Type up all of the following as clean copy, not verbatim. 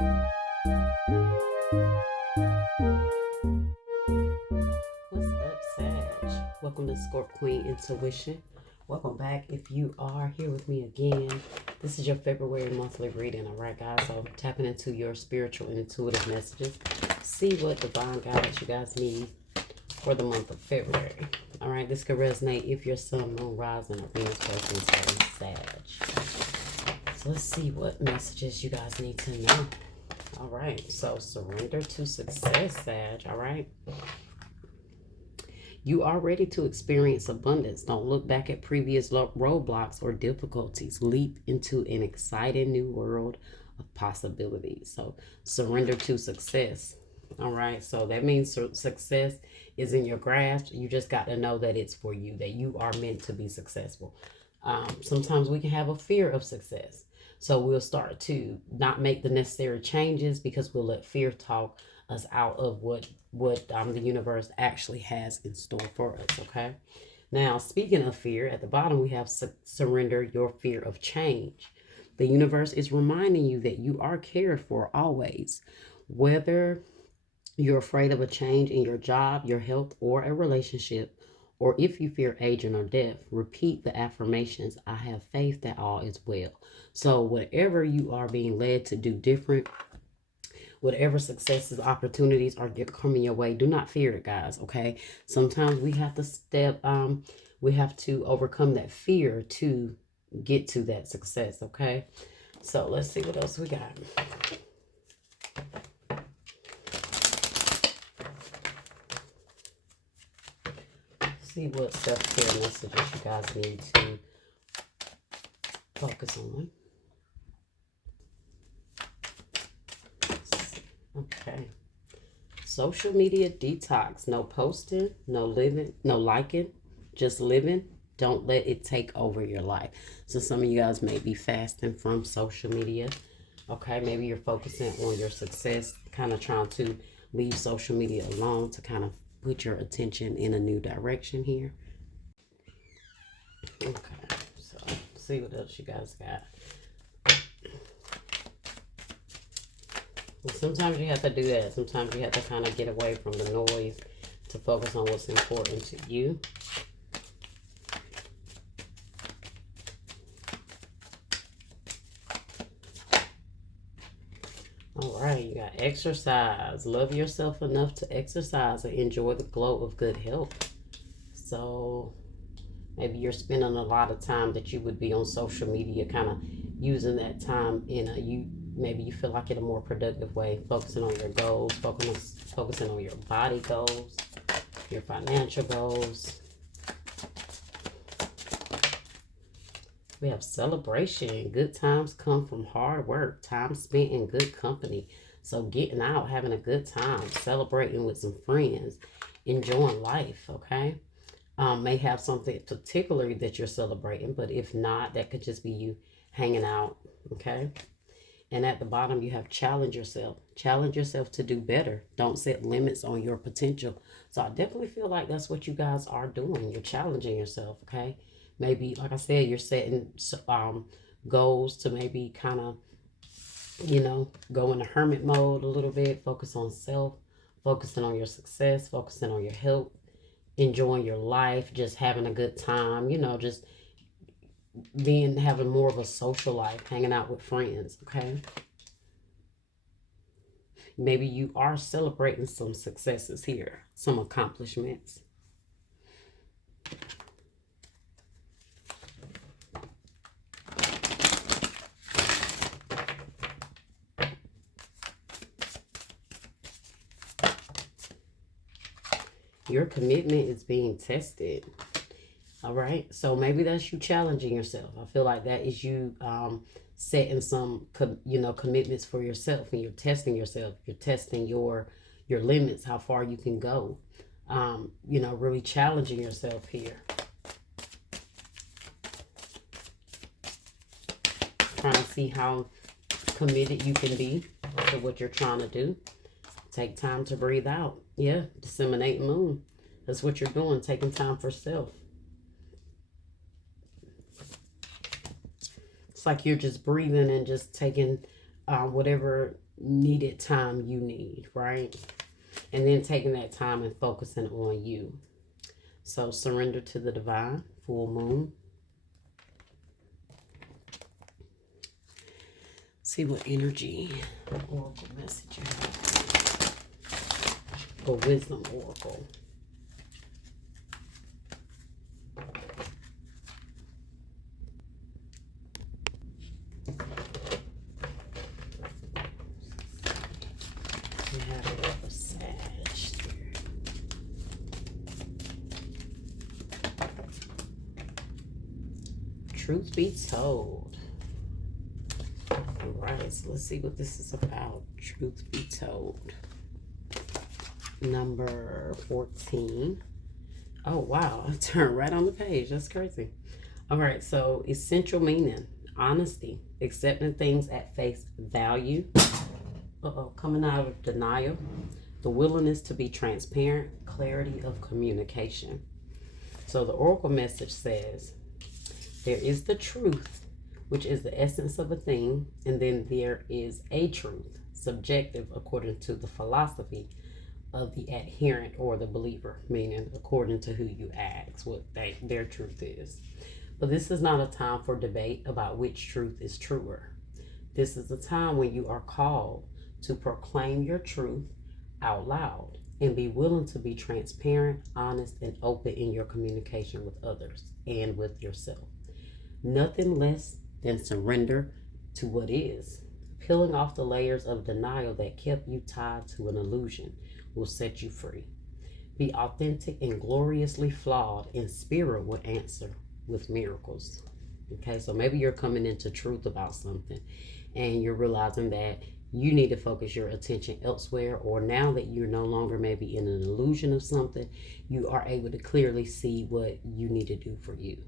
What's up, Sag? Welcome to Scorp Queen Intuition. Welcome back if you are here with me again. This is your February monthly reading, alright, guys? So I'm tapping into your spiritual and intuitive messages. See what divine guidance you guys need for the month of February. Alright, this could resonate if your sun, moon, rising, or Venus person is Sag. So let's see what messages you guys need to know. Alright, so surrender to success, Sag, alright? You are ready to experience abundance. Don't look back at previous roadblocks or difficulties. Leap into an exciting new world of possibilities. So surrender to success. All right. So that means success is in your grasp. You just got to know that it's for you, that you are meant to be successful. Sometimes we can have a fear of success. So we'll start to not make the necessary changes because we'll let fear talk us out of what the universe actually has in store for us. Okay. Now, speaking of fear, at the bottom we have surrender your fear of change. The universe is reminding you that you are cared for always, whether you're afraid of a change in your job, your health, or a relationship, or if you fear aging or death. Repeat the affirmations. I have faith that all is well. So whatever you are being led to do different, whatever successes, opportunities are coming your way, do not fear it, guys. Okay. Sometimes we have to we have to overcome that fear to get to that success. Okay. So let's see what else we got. See what self-care messages you guys need to focus on. Okay. Social media detox. No posting, no living, no liking, just living. Don't let it take over your life. So some of you guys may be fasting from social media. Okay, maybe you're focusing on your success, kind of trying to leave social media alone to kind of put your attention in a new direction here. Okay, so see what else you guys got. Well, sometimes you have to do that. Sometimes you have to kind of get away from the noise to focus on what's important to you. All right, you got exercise. Love yourself enough to exercise and enjoy the glow of good health. So maybe you're spending a lot of time that you would be on social media, kind of using that time in maybe you feel like in a more productive way, focusing on your goals, focusing on your body goals, your financial goals. We have celebration. Good times come from hard work, time spent in good company. So getting out, having a good time, celebrating with some friends, enjoying life, okay? May have something particular that you're celebrating, but if not, that could just be you hanging out, okay? And at the bottom, you have challenge yourself. Challenge yourself to do better. Don't set limits on your potential. So I definitely feel like that's what you guys are doing. You're challenging yourself, okay? Maybe, like I said, you're setting goals to maybe kind of, go in a hermit mode a little bit. Focus on self, focusing on your success, focusing on your health, enjoying your life, just having a good time, just having more of a social life, hanging out with friends, okay? Maybe you are celebrating some successes here, some accomplishments. Your commitment is being tested. All right. So maybe that's you challenging yourself. I feel like that is you setting some, commitments for yourself, and you're testing yourself. You're testing your limits, how far you can go. Really challenging yourself here. Trying to see how committed you can be to what you're trying to do. Take time to breathe out. Yeah, disseminate moon. That's what you're doing, taking time for self. It's like you're just breathing and just taking whatever needed time you need, right? And then taking that time and focusing on you. So surrender to the divine, full moon. See what energy oracle message you have. Or wisdom oracle. We have it for Sag here. Truth be told. Alright, so let's see what this is about. Truth be told. Number 14. Oh, wow. I turned right on the page. That's crazy. Alright, so essential meaning. Honesty. Accepting things at face value. Coming out of denial. The willingness to be transparent. Clarity of communication. So the oracle message says, there is the truth, which is the essence of a thing, and then there is a truth, subjective according to the philosophy of the adherent or the believer, meaning according to who you ask what their truth is. But this is not a time for debate about which truth is truer. This is a time when you are called to proclaim your truth out loud and be willing to be transparent, honest, and open in your communication with others and with yourself. Nothing less than surrender to what is. Peeling off the layers of denial that kept you tied to an illusion will set you free. Be authentic and gloriously flawed, and spirit will answer with miracles. Okay, so maybe you're coming into truth about something and you're realizing that you need to focus your attention elsewhere, or now that you're no longer maybe in an illusion of something, you are able to clearly see what you need to do for you.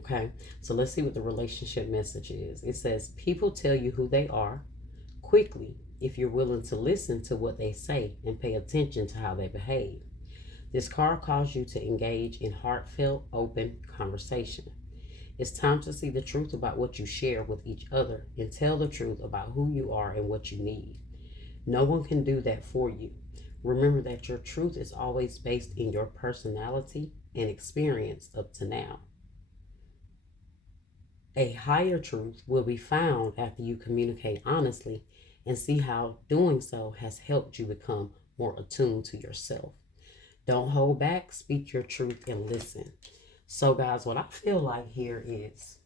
Okay, so let's see what the relationship message is. It says, people tell you who they are quickly if you're willing to listen to what they say and pay attention to how they behave. This card calls you to engage in heartfelt, open conversation. It's time to see the truth about what you share with each other and tell the truth about who you are and what you need. No one can do that for you. Remember that your truth is always based in your personality and experience up to now. A higher truth will be found after you communicate honestly and see how doing so has helped you become more attuned to yourself. Don't hold back, speak your truth, and listen. So guys, what I feel like here is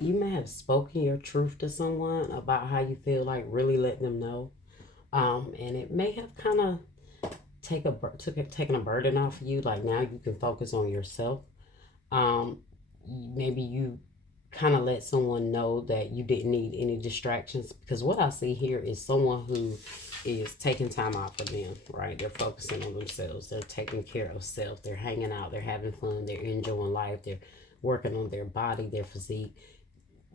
you may have spoken your truth to someone about how you feel, like really letting them know. And it may have kind of taken a burden off of you. Like now you can focus on yourself. Maybe you kind of let someone know that you didn't need any distractions, because what I see here is someone who is taking time out for them, right? They're focusing on themselves. They're taking care of self. They're hanging out. They're having fun. They're enjoying life. They're working on their body, their physique,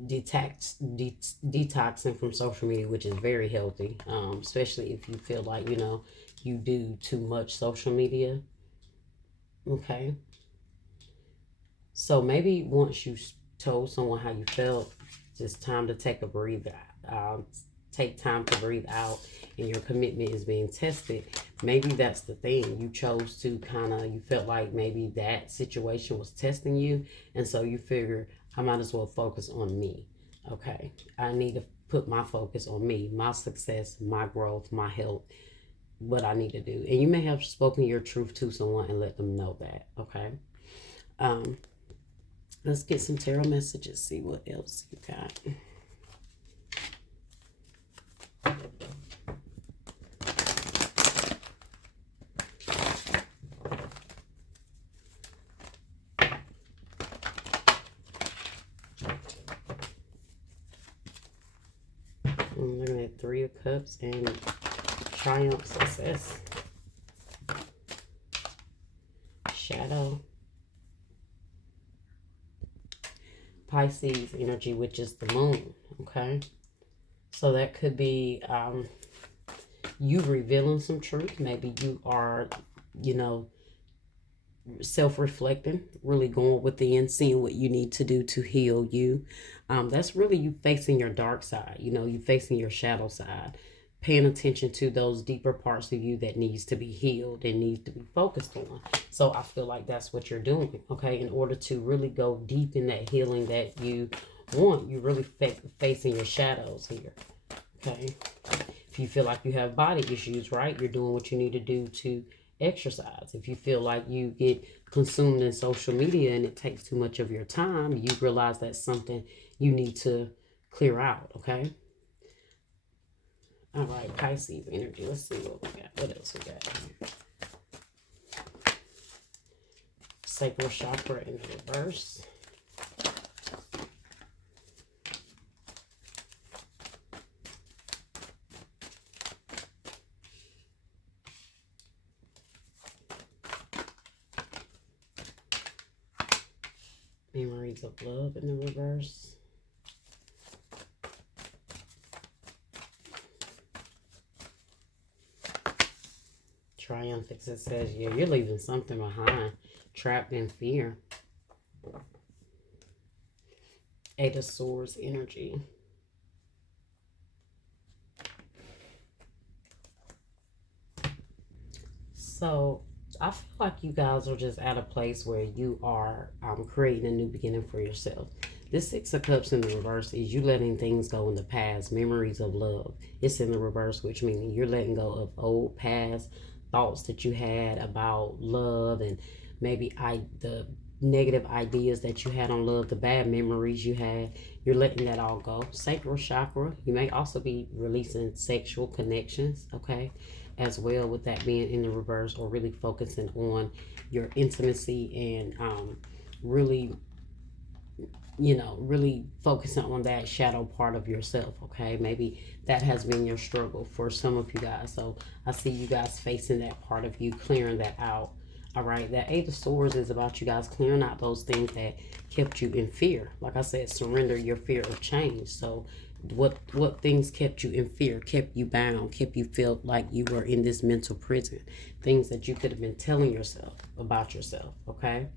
detoxing from social media, which is very healthy, especially if you feel like, you do too much social media. Okay. So maybe once you told someone how you felt, it's time to take a breather. Take time to breathe out, and your commitment is being tested. Maybe that's the thing. You chose to you felt like maybe that situation was testing you, and so you figure, I might as well focus on me. Okay, I need to put my focus on me, my success, my growth, my health, what I need to do. And you may have spoken your truth to someone and let them know that. Okay. Let's get some tarot messages, see what else you got. I'm looking at 3 of Cups and Triumph, Success. Shadow. Pisces energy, which is the moon. Okay, so that could be you revealing some truth. Maybe you are self-reflecting, really going within, seeing what you need to do to heal you. That's really you facing your dark side, you facing your shadow side. paying attention to those deeper parts of you that needs to be healed and needs to be focused on. So I feel like that's what you're doing, okay? In order to really go deep in that healing that you want, you're really facing your shadows here, okay? If you feel like you have body issues, right, you're doing what you need to do to exercise. If you feel like you get consumed in social media and it takes too much of your time, you realize that's something you need to clear out, okay? All right, Pisces energy. Let's see what we got. What else we got here? Sacral chakra in reverse. Memories of love in the reverse. Triumphant, it says, yeah, you're leaving something behind. Trapped in fear. Eight of Swords energy. So I feel like you guys are just at a place where you are creating a new beginning for yourself. This Six of Cups in the reverse is you letting things go in the past, memories of love. It's in the reverse, which means you're letting go of old past thoughts that you had about love, and maybe the negative ideas that you had on love, the bad memories you had. You're letting that all go. Sacral chakra, you may also be releasing sexual connections, okay, as well, with that being in the reverse, or really focusing on your intimacy and really, you know, really focusing on that shadow part of yourself, okay? Maybe that has been your struggle for some of you guys. So I see you guys facing that part of you, clearing that out. All right, that Eight of Swords is about you guys clearing out those things that kept you in fear. Like I said, surrender your fear of change. So what things kept you in fear, kept you bound, kept you feel like you were in this mental prison? Things that you could have been telling yourself about yourself, okay?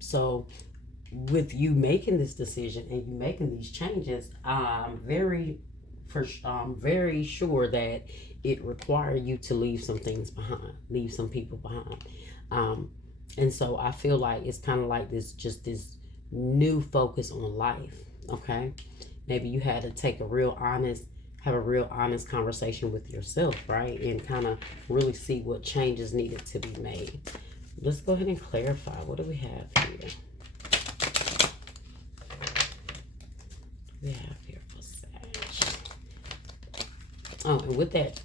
So with you making this decision and you making these changes, I'm very sure that it requires you to leave some things behind, leave some people behind. And so I feel like it's kind of like this new focus on life, okay? Maybe you had to have a real honest conversation with yourself, right? And kind of really see what changes needed to be made. Let's go ahead and clarify. What do we have here? We have here for Sag. Oh, and with that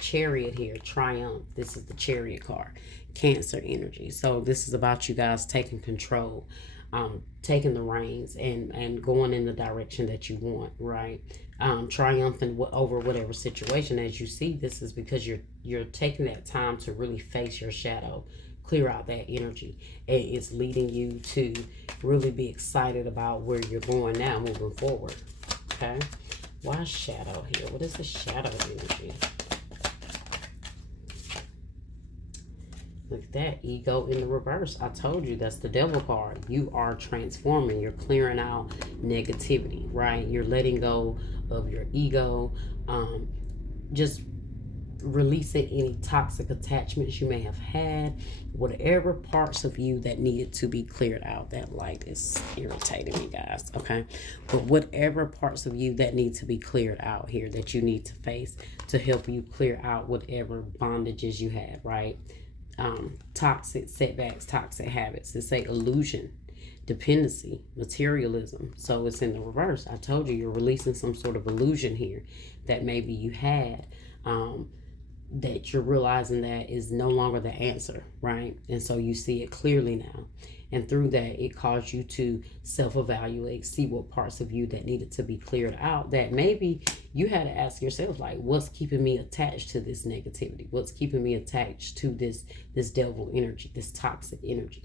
Chariot here, Triumph, this is the Chariot card. Cancer energy. So this is about you guys taking control, taking the reins and going in the direction that you want, right? Triumphant over whatever situation. As you see, this is because you're taking that time to really face your shadow, clear out that energy, and it's leading you to really be excited about where you're going now, moving forward. Okay, why shadow here? What is the shadow energy? Look at that, ego in the reverse. I told you that's the devil card. You are transforming. You're clearing out negativity, right? You're letting go of your ego. Just releasing any toxic attachments you may have had. Whatever parts of you that needed to be cleared out. That light is irritating me, guys, okay? But whatever parts of you that need to be cleared out here, that you need to face to help you clear out whatever bondages you had, right? Toxic setbacks, toxic habits. It's a illusion, dependency, materialism. So it's in the reverse. I told you, you're releasing some sort of illusion here that maybe you had, that you're realizing that is no longer the answer, right? And so you see it clearly now. And through that, it caused you to self-evaluate, see what parts of you that needed to be cleared out, that maybe you had to ask yourself, like, what's keeping me attached to this negativity? What's keeping me attached to this devil energy, this toxic energy?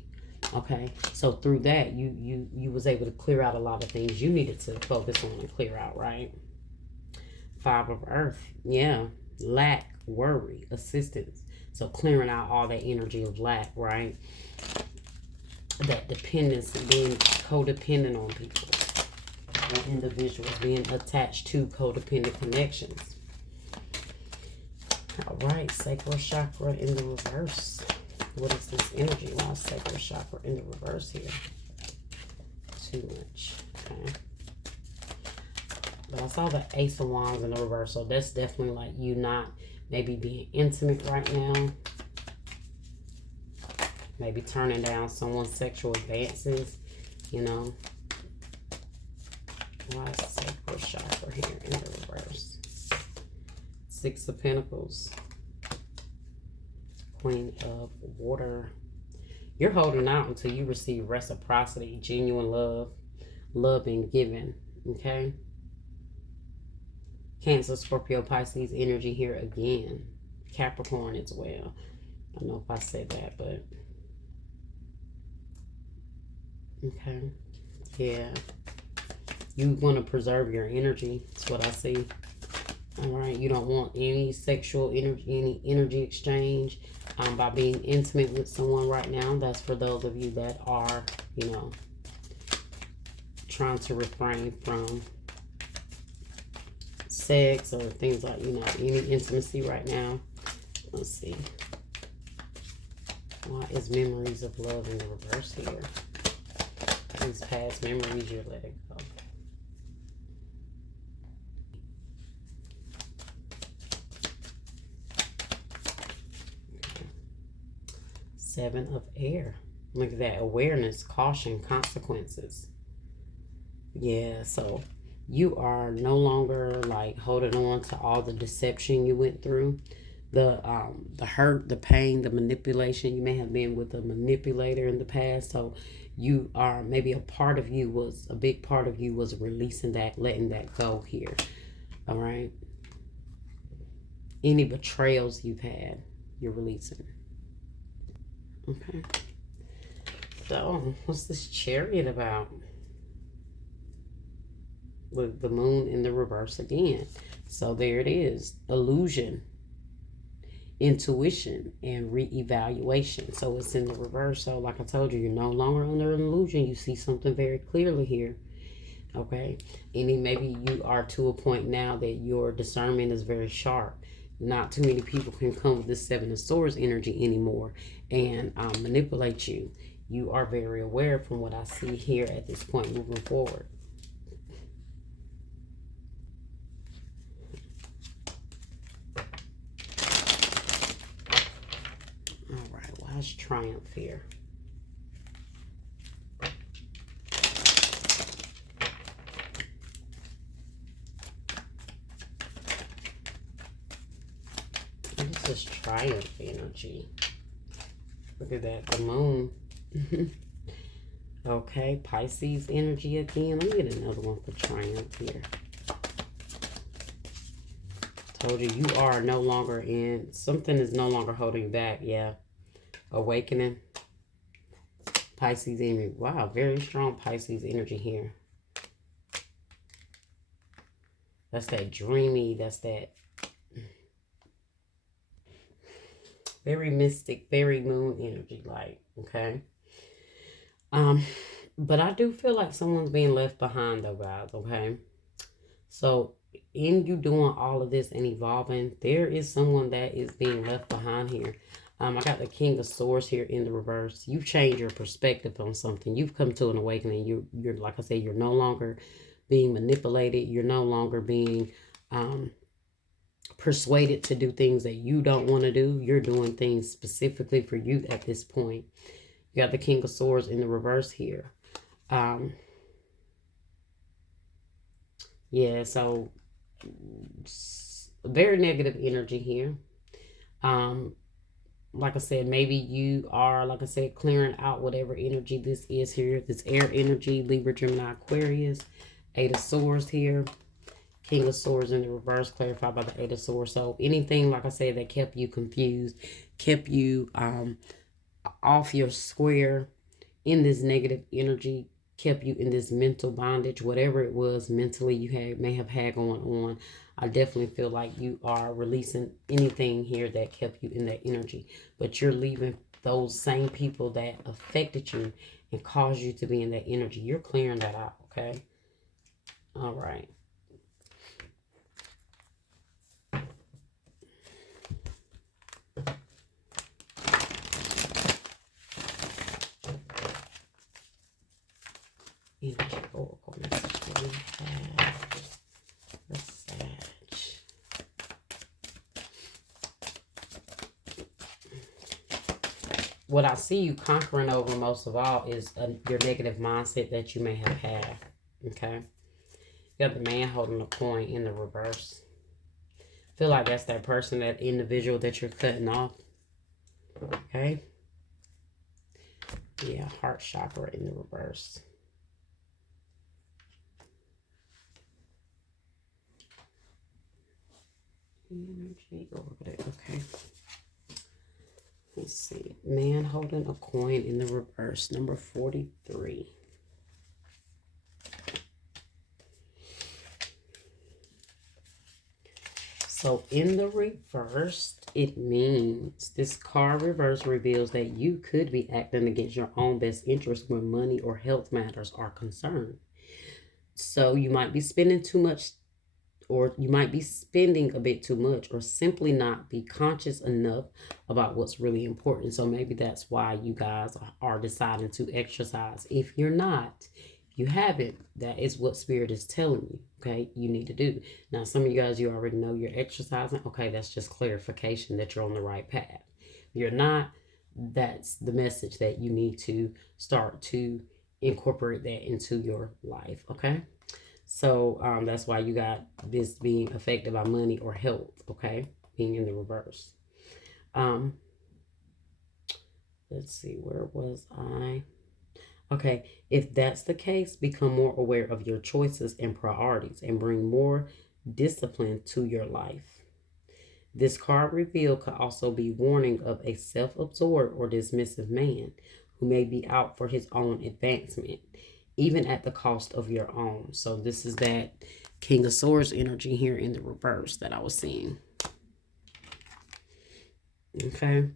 Okay, so through that, you was able to clear out a lot of things you needed to focus on and clear out, right? Five of Earth, yeah, lack, worry, assistance. So clearing out all that energy of lack, right? That dependency, being codependent on people and individuals, being attached to codependent connections. All right, sacral chakra in the reverse. What is this energy? Why is sacral chakra in the reverse here? Too much. Okay. But I saw the Ace of Wands in the reverse, so that's definitely like you not maybe being intimate right now. Maybe turning down someone's sexual advances, you know. Why is sacral chakra here in the reverse? Six of Pentacles. Queen of Water. You're holding out until you receive reciprocity, genuine love, love and giving, okay? Cancer, Scorpio, Pisces energy here again. Capricorn as well. I don't know if I said that, but okay. Yeah. You want to preserve your energy. That's what I see. All right. You don't want any sexual energy, any energy exchange by being intimate with someone right now. That's for those of you that are, you know, trying to refrain from sex or things like, you know, any intimacy right now. Let's see. Why is memories of love in the reverse here? These past memories you're letting go. Okay. Seven of Air. Look at that. Awareness, caution, consequences. Yeah, so you are no longer like holding on to all the deception you went through, the hurt, the pain, the manipulation. You may have been with a manipulator in the past, so you are maybe a big part of you was releasing that, letting that go here. All right. Any betrayals you've had, you're releasing. Okay. So what's this Chariot about? With the moon in the reverse again. So there it is. Illusion, intuition, and reevaluation. So it's in the reverse. So like I told you, you're no longer under an illusion. You see something very clearly here. Okay. And maybe you are to a point now that your discernment is very sharp. Not too many people can come with this Seven of Swords energy anymore and manipulate you. You are very aware from what I see here at this point moving forward. Why's Triumph here? This is Triumph energy. Look at that, the moon. Okay, Pisces energy again. Let me get another one for Triumph here. Told you, you are no longer in, something is no longer holding you back. Yeah. Awakening. Pisces energy. Wow, very strong Pisces energy here. That's that dreamy, that's that very mystic, very moon energy, like, okay. But I do feel like someone's being left behind though, guys, okay? So in you doing all of this and evolving, there is someone that is being left behind here. I got the King of Swords here in the reverse. You've changed your perspective on something. You've come to an awakening. You're like I said, you're no longer being manipulated. You're no longer being persuaded to do things that you don't want to do. You're doing things specifically for you at this point. You got the King of Swords in the reverse here. Yeah, so very negative energy here. Like I said, maybe you are, like I said, clearing out whatever energy this is here. This air energy, Libra, Gemini, Aquarius. Eight of Swords here. King of Swords in the reverse, clarified by the Eight of Swords. So anything, like I said, that kept you confused, kept you off your square in this negative energy, kept you in this mental bondage, whatever it was mentally you may have had going on. I definitely feel like you are releasing anything here that kept you in that energy. But you're leaving those same people that affected you and caused you to be in that energy. You're clearing that out, okay? All right. Energy Oracle message that we have. The Sag. What I see you conquering over most of all is your negative mindset that you may have had. Okay? You got the Man holding a coin in the reverse. I feel like that's that person, that individual that you're cutting off. Okay? Yeah, Heart chakra in the reverse. Energy orbit. Okay. Let's see. Man holding a coin in the reverse. Number 43. So in the reverse, it means this card reverse reveals that you could be acting against your own best interest when money or health matters are concerned. So you might be spending too much, or you might be spending a bit too much, or simply not be conscious enough about what's really important. So maybe that's why you guys are deciding to exercise. If you're not, you haven't, that is what Spirit is telling you, okay, you need to do. Now, some of you guys, you already know you're exercising. Okay, that's just clarification that you're on the right path. If you're not, that's the message that you need to start to incorporate that into your life, okay? So that's why you got this being affected by money or health, okay, being in the reverse. Let's see, where was I? Okay, if that's the case, become more aware of your choices and priorities and bring more discipline to your life. This card reveal could also be warning of a self-absorbed or dismissive man who may be out for his own advancement, even at the cost of your own. So this is that King of Swords energy here in the reverse that I was seeing. Okay.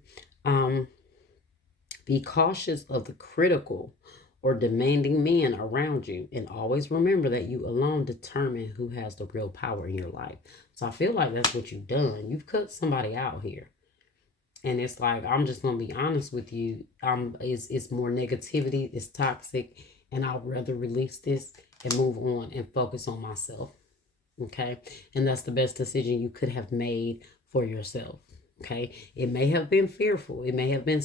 Be cautious of the critical or demanding men around you, and always remember that you alone determine who has the real power in your life. So I feel like that's what you've done. You've cut somebody out here. And it's like, I'm just going to be honest with you. It's more negativity. It's toxic. And I'd rather release this and move on and focus on myself. Okay? And that's the best decision you could have made for yourself. Okay? It may have been fearful. It may have been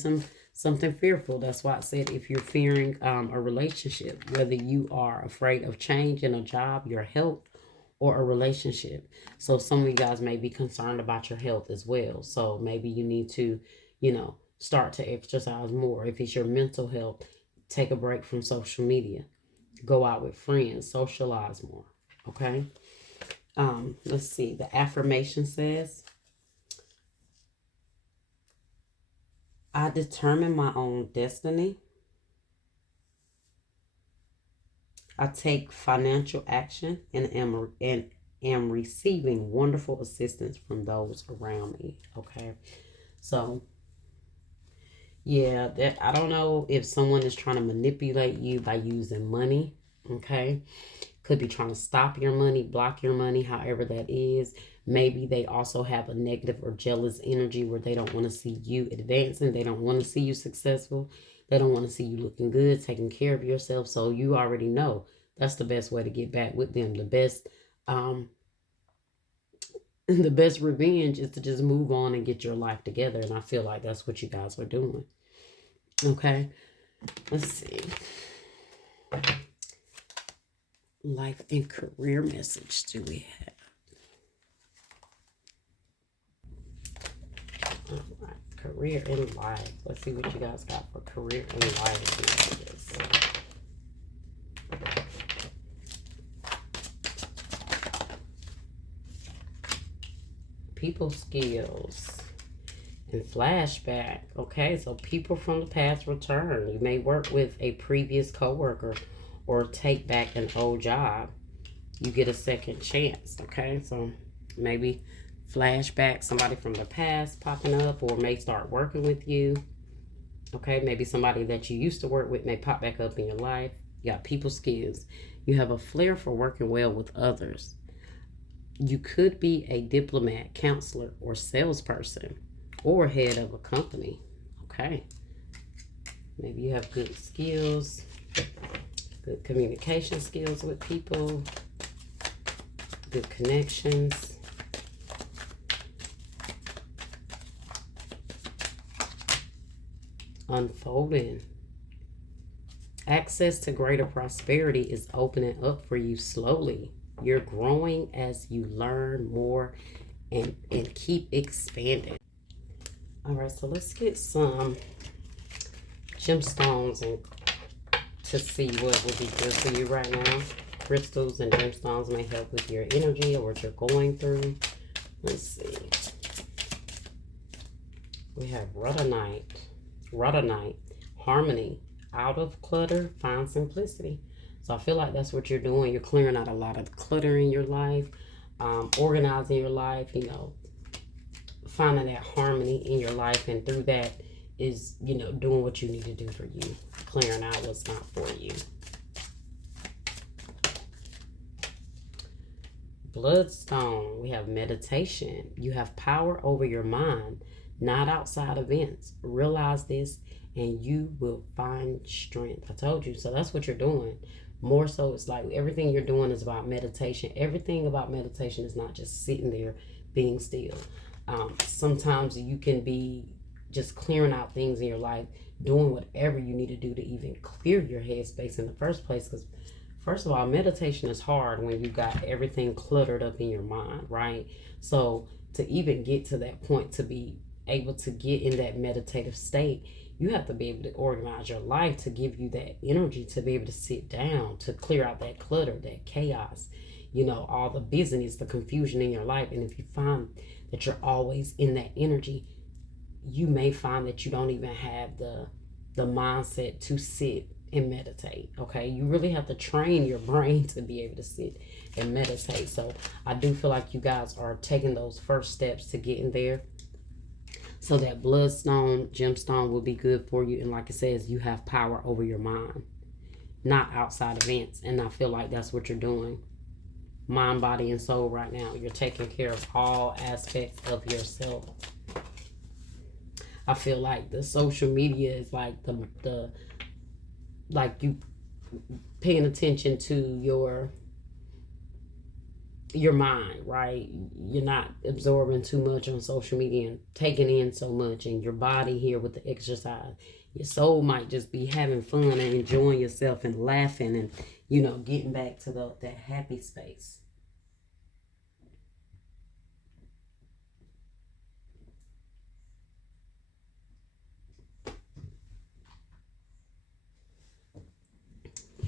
something fearful. That's why I said if you're fearing a relationship, whether you are afraid of change in a job, your health, or a relationship. So some of you guys may be concerned about your health as well. So maybe you need to, start to exercise more. If it's your mental health, take a break from social media. Go out with friends. Socialize more. Okay? Let's see. The affirmation says, I determine my own destiny. I take financial action and am receiving wonderful assistance from those around me. Okay. So, yeah, I don't know if someone is trying to manipulate you by using money. Okay. Could be trying to stop your money, block your money, however that is. Maybe they also have a negative or jealous energy where they don't want to see you advancing. They don't want to see you successful. They don't want to see you looking good, taking care of yourself. So you already know that's the best way to get back with them. The best revenge is to just move on and get your life together. And I feel like that's what you guys are doing. Okay. Let's see. Life and career message do we have? All right, career and life. Let's see what you guys got for career and life messages. People skills and flashback. Okay, so people from the past return. You may work with a previous coworker or take back an old job. You get a second chance. Okay, so maybe flashback, somebody from the past popping up, or may start working with you. Okay, maybe somebody that you used to work with may pop back up in your life. You got people skills. You have a flair for working well with others. You could be a diplomat, counselor, or salesperson, or head of a company. Okay, maybe you have good skills. Good communication skills with people. Good connections. Unfolding. Access to greater prosperity is opening up for you slowly. You're growing as you learn more and keep expanding. All right, so let's get some gemstones and to see what will be good for you right now. Crystals and gemstones may help with your energy or what you're going through. Let's see. We have rhodonite, harmony. Out of clutter, find simplicity. So I feel like that's what you're doing. You're clearing out a lot of clutter in your life, organizing your life, you know, finding that harmony in your life. And through that is, you know, doing what you need to do for you. Clearing out what's not for you. Bloodstone, we have meditation. You have power over your mind, not outside events. Realize this and you will find strength. I told you. So that's what you're doing. More so, it's like everything you're doing is about meditation. Everything about meditation is not just sitting there being still. Sometimes you can be just clearing out things in your life, doing whatever you need to do to even clear your headspace in the first place. Because first of all, meditation is hard when you got everything cluttered up in your mind, right? So to even get to that point, to be able to get in that meditative state, you have to be able to organize your life to give you that energy to be able to sit down, to clear out that clutter, that chaos, you know, all the busyness, the confusion in your life. And if you find that you're always in that energy, you may find that you don't even have the mindset to sit and meditate. Okay, you really have to train your brain to be able to sit and meditate. So I do feel like you guys are taking those first steps to getting there. So that bloodstone, gemstone will be good for you. And like it says, you have power over your mind, not outside events. And I feel like that's what you're doing. Mind, body, and soul right now. You're taking care of all aspects of yourself. I feel like the social media is like the like you paying attention to your mind, right? You're not absorbing too much on social media and taking in so much, and your body here with the exercise. Your soul might just be having fun and enjoying yourself and laughing and, you know, getting back to that happy space.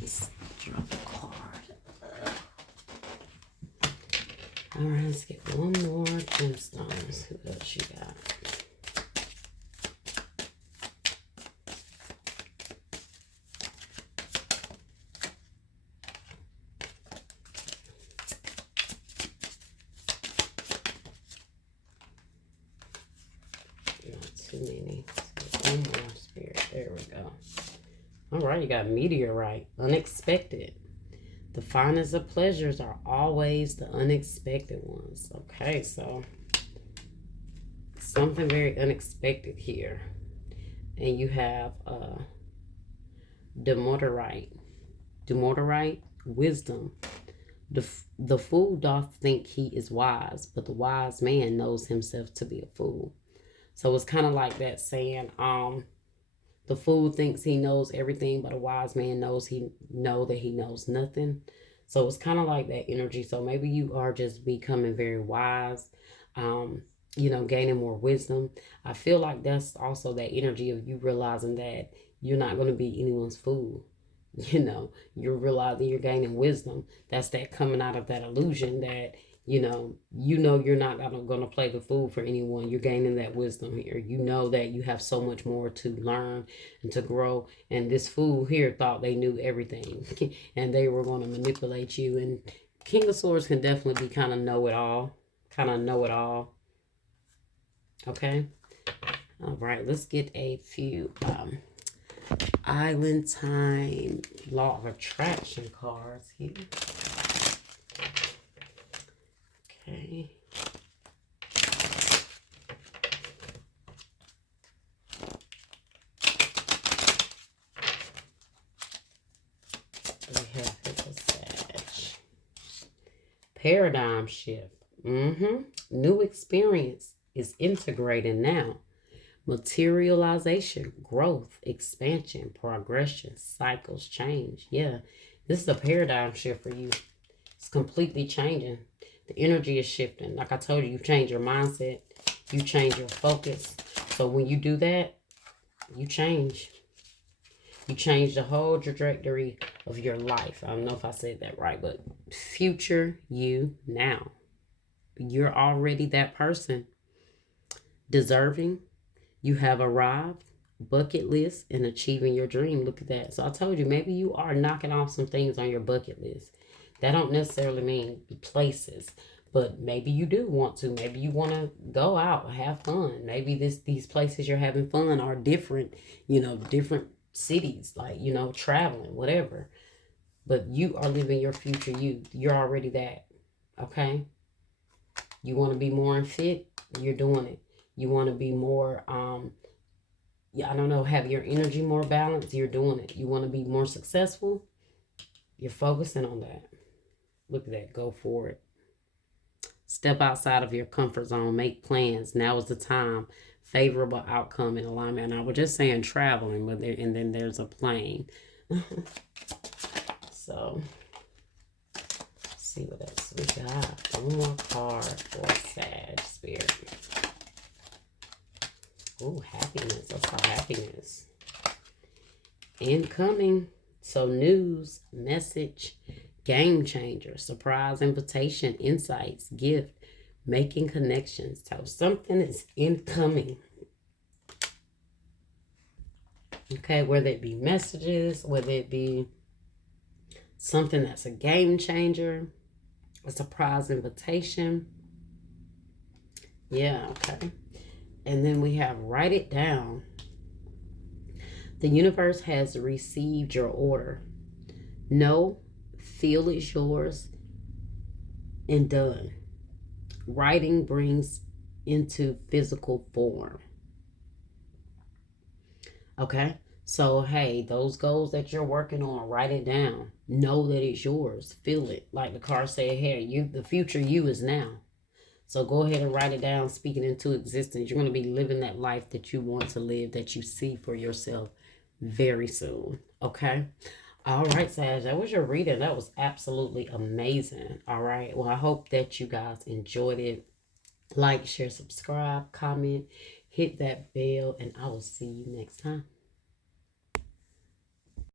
Let's drop the card. All right, let's get one more gemstones. Who else you got? Not too many. Let's get one more spirit. There we go. All right, you got meteorite. Unexpected. The finest of pleasures are always the unexpected ones. Okay, so something very unexpected here. And you have demorderite, wisdom. The fool doth think he is wise, but the wise man knows himself to be a fool. So it's kind of like that saying, the fool thinks he knows everything, but a wise man knows that he knows nothing. So it's kind of like that energy. So maybe you are just becoming very wise, you know, gaining more wisdom. I feel like that's also that energy of you realizing that you're not going to be anyone's fool. You know, you're realizing you're gaining wisdom. That's that coming out of that illusion that, you know you're not going to play the fool for anyone. You're gaining that wisdom here. You know that you have so much more to learn and to grow. And this fool here thought they knew everything and they were going to manipulate you. And King of Swords can definitely be kind of know-it-all. Okay. All right. Let's get a few Island Time Law of Attraction cards here. Okay. Paradigm shift. New experience is integrating now. Materialization, growth, expansion, progression, cycles, change. Yeah, this is a paradigm shift for you. It's completely changing. The energy is shifting. Like I told you, you change your mindset, you change your focus. So when you do that, you change. You change the whole trajectory of your life. I don't know if I said that right, but future you now. You're already that person. Deserving. You have arrived. Bucket list and achieving your dream. Look at that. So I told you, maybe you are knocking off some things on your bucket list. That don't necessarily mean places, but maybe you do want to. Maybe you want to go out, have fun. Maybe these places you're having fun are different, different cities, like, traveling, whatever. But you are living your future you. You're already that. Okay? You want to be more fit, you're doing it. You want to be more have your energy more balanced, you're doing it. You want to be more successful, you're focusing on that. Look at that. Go for it. Step outside of your comfort zone. Make plans. Now is the time. Favorable outcome in alignment. And I was just saying traveling, and then there's a plane. So, let's see what else we got. One more card for Sag Spirit. Oh, happiness. Let's talk happiness. Incoming. So, news, message, game changer, surprise invitation, insights, gift, making connections. So something is incoming. Okay, whether it be messages, whether it be something that's a game changer, a surprise invitation. Yeah, okay. And then we have write it down. The universe has received your order. Know, feel it's yours, and done. Writing brings into physical form. Okay? So, hey, those goals that you're working on, write it down. Know that it's yours. Feel it. Like the card said, hey, the future you is now. So go ahead and write it down, speak it into existence. You're going to be living that life that you want to live, that you see for yourself very soon. Okay? All right, Sag, that was your reading. That was absolutely amazing. All right. Well, I hope that you guys enjoyed it. Like, share, subscribe, comment, hit that bell, and I will see you next time.